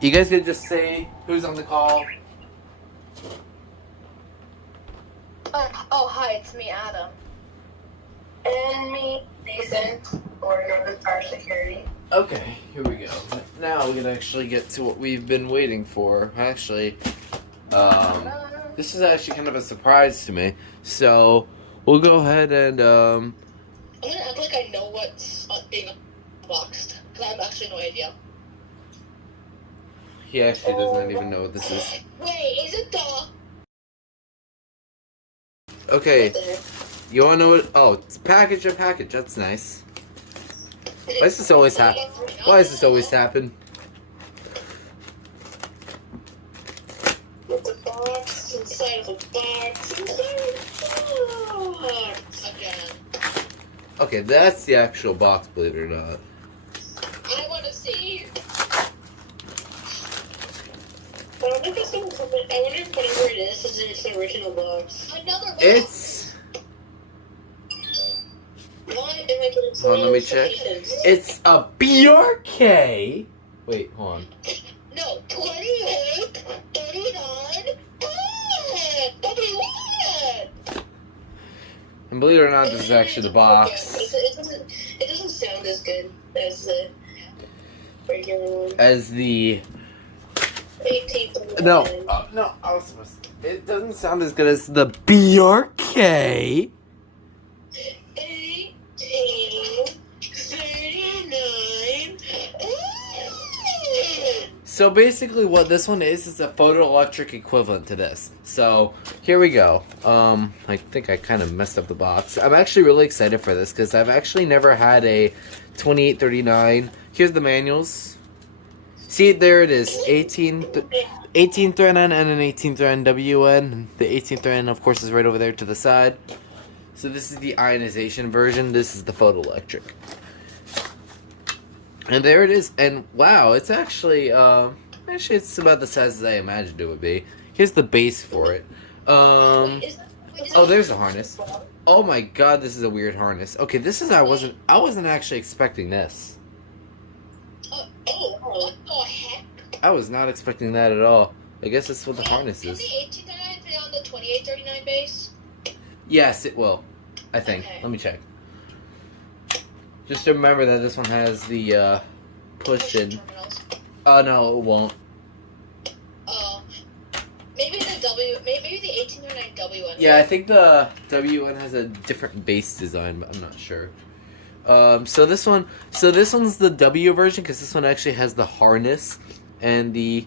You guys could just say who's on the call. Hi, it's me, Adam. And me, Nathan, or Northern Fire Security. Okay, here we go. Now we can actually get to what we've been waiting for. Actually, this is actually kind of a surprise to me. So, we'll go ahead and, I'm gonna act like I know what's being unboxed, because I have actually no idea. he actually does not even know what this is. Wait, is it the... Okay, you wanna know what? Oh, it's package a package. That's nice. Why does this always happen? Why does this always happen? With the box, inside of a box, inside of a box, again. Okay, that's the actual box, believe it or not. I want to see. I don't think it's going to come in. I wonder if whatever it is its the original box. Another box. It's... Why am I getting so Hold on, let me check. It's a BRK. Wait, hold on. No, 28, 39, 31. And believe it or not, this is actually the box. It doesn't sound as good as the regular one. As the... 18th. No, no, I was supposed to... It doesn't sound as good as the BRK. 39. So basically what this one is a photoelectric equivalent to this. So here we go. I think I kind of messed up the box. I'm actually really excited for this because I've actually never had a 2839. Here's the manuals. See, there it is. 1839 and an 1839 WN. The 1839, of course, is right over there to the side. So this is the ionization version. This is the photoelectric. And there it is. And wow, it's actually it's about the size as I imagined it would be. Here's the base for it. Oh, there's the harness. Oh my god, this is a weird harness. Okay, this is I wasn't actually expecting this. What the heck? I was not expecting that at all. I guess that's what the harness Can is. the 1839 fit on the 2839 base? Yes, it will. I think. Okay. Let me check. Just remember that this one has the push-in. Terminals. No, it won't. Maybe the 1839 WN. Yeah, I think the WN has a different base design, but I'm not sure. So this one's the W version because this one actually has the harness and the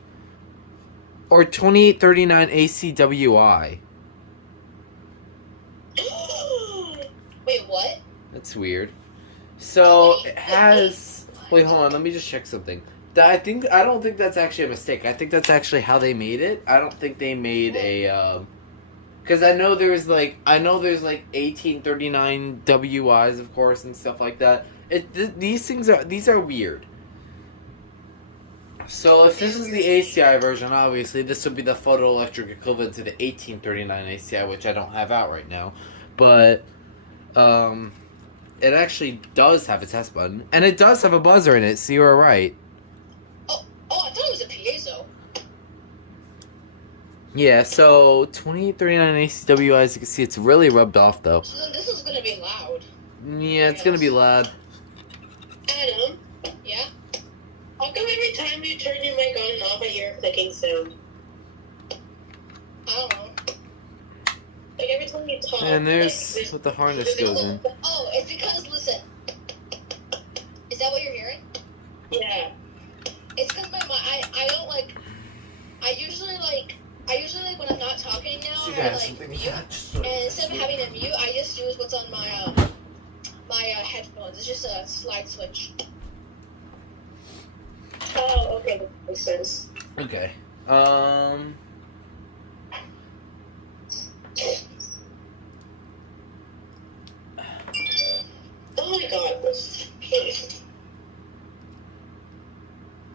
2839 ACWI. Wait, what? That's weird. So it has. Wait, hold on. Let me just check something. I don't think that's actually a mistake. I think that's actually how they made it. I don't think they made a. Because I know there's like 1839 WIs, of course, and stuff like that. These are weird. So if this is the ACI version, obviously this would be the photoelectric equivalent to the 1839 ACI, which I don't have out right now. But it actually does have a test button, and it does have a buzzer in it. So you were right. Oh, I thought it was a piezo. Yeah, so 2839 ACWI, as you can see, it's really rubbed off, though. So then this is gonna be loud. Yeah, it's gonna be loud. Adam, Yeah? how come every time you turn your mic on and off I hear a clicking sound? I don't know. Like every time you talk. And there's like, what the harness goes in. Oh, it's because, listen. Is that what you're hearing? Yeah. It's because I don't like, I usually like when I'm not talking now, I like mute, and instead of having a mute, I just use what's on my headphones. It's just a slide switch. Oh, okay, that makes sense. Okay. Oh my god, this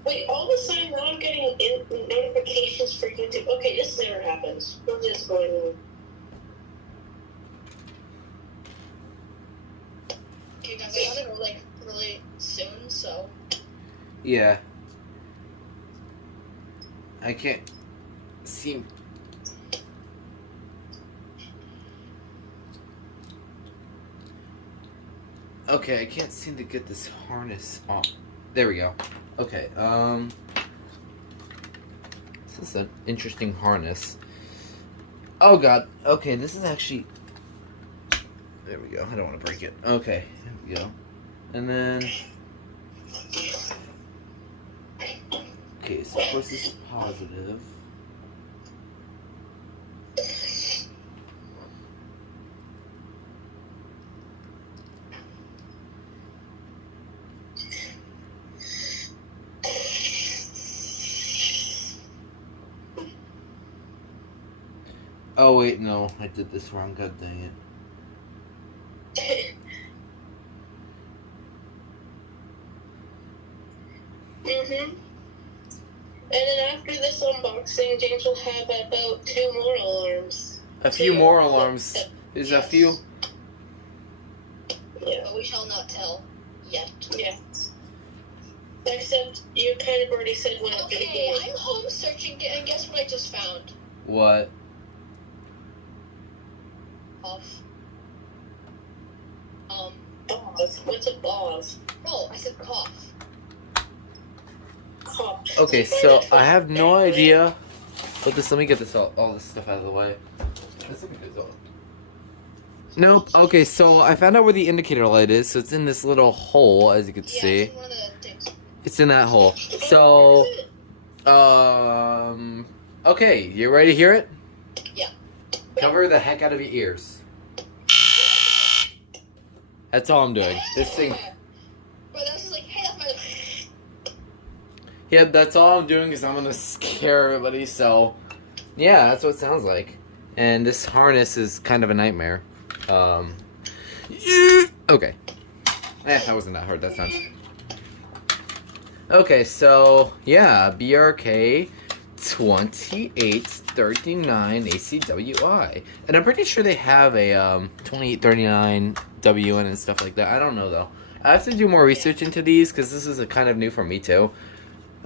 Wait, all of a sudden now I'm getting notifications for YouTube. Okay, this never happens. What is going on? Okay, guys, I got it, like, really, really soon, so. Yeah. I don't know. Oh my god, this. I don't know. Yeah. I can't seem. Okay, I can't seem to get this harness off. There we go. Okay, this is an interesting harness. Oh god. Okay, this is actually. There we go. I don't want to break it. Okay, there we go. And then. Okay, so of course this is positive. Oh wait, no, I did this wrong. God dang it. And then after this unboxing, James will have about 2 more alarms. A few more alarms. There's a few. Yeah. But we shall not tell yet. Yeah. Except you kind of already said when at the Okay, beginning. I'm home searching, and guess what I just found? What? Off. Boz. What's a boz? No, I said cough. Cough. Okay, so I have no idea. But this, let me get this all this stuff out of the way. This will be good. Nope. Okay, so I found out where the indicator light is. So it's in this little hole, as you can see. It's in one of the things. It's in that hole. So, okay, you ready to hear it? Yeah. Cover the heck out of your ears. That's all I'm doing. This thing. But that's just like, hey, that's my. Yep, that's all I'm doing is I'm gonna scare everybody. So, yeah, that's what it sounds like. And this harness is kind of a nightmare. Okay. That wasn't that hard that time. Okay, so yeah, BRK 2839 ACWI, and I'm pretty sure they have a 2839 WN and stuff like that. I don't know though. I have to do more research into these because this is a kind of new for me too.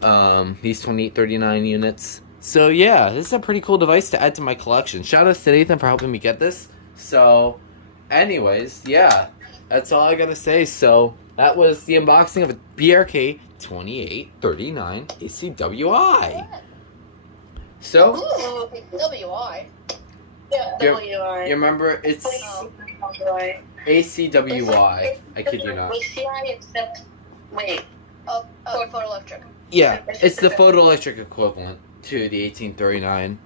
These 2839 units. So yeah, this is a pretty cool device to add to my collection. Shout out to Nathan for helping me get this. So, anyways, yeah, that's all I gotta say. So that was the unboxing of a BRK 2839 ACWI. So, WI. Yeah, WI. you remember it's ACWI. I kid you not. ACI except, wait. Oh, photoelectric. Yeah, it's the photoelectric equivalent to the 1839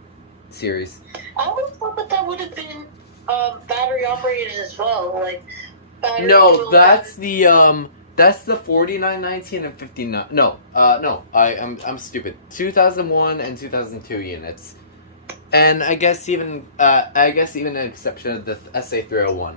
series. I would have thought that would have been battery operated as well, like. No, that's the 4919 and 59. No, I'm stupid. 2001 and 2002 units, and I guess even an exception of the SA301.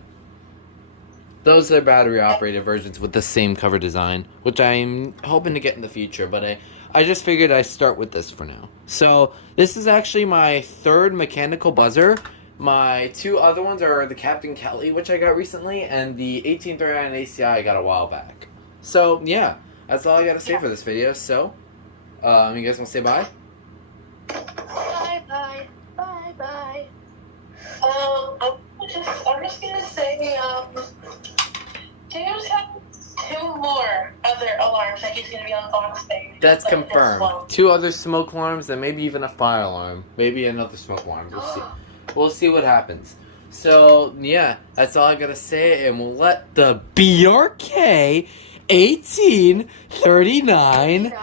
Those are battery operated versions with the same cover design, which I'm hoping to get in the future. But I just figured I'd start with this for now. So this is actually my third mechanical buzzer. My 2 other ones are the Captain Kelly, which I got recently, and the 1839 ACI I got a while back. So, yeah, that's all I gotta say for this video. So, you guys wanna say bye? Bye bye. Bye bye. I'm just gonna say, James has 2 more other alarms that he's gonna be unboxing. That's Like this confirmed. one. 2 other smoke alarms, and maybe even a fire alarm. Maybe another smoke alarm. We'll see. We'll see what happens. So, yeah, that's all I gotta say, and we'll let the BRK 1839